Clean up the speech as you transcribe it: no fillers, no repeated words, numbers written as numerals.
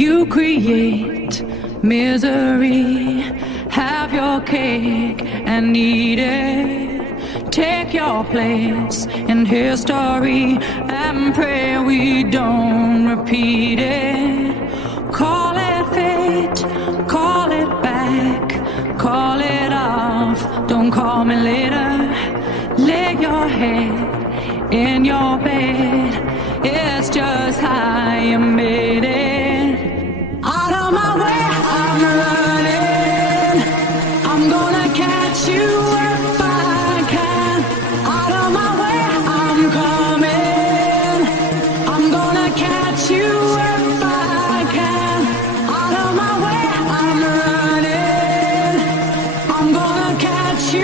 You create misery, have your cake and eat it. Take your place in history and pray we don't repeat it. Call it fate, call it back, call it off, don't call me later. Lay your head in your bed.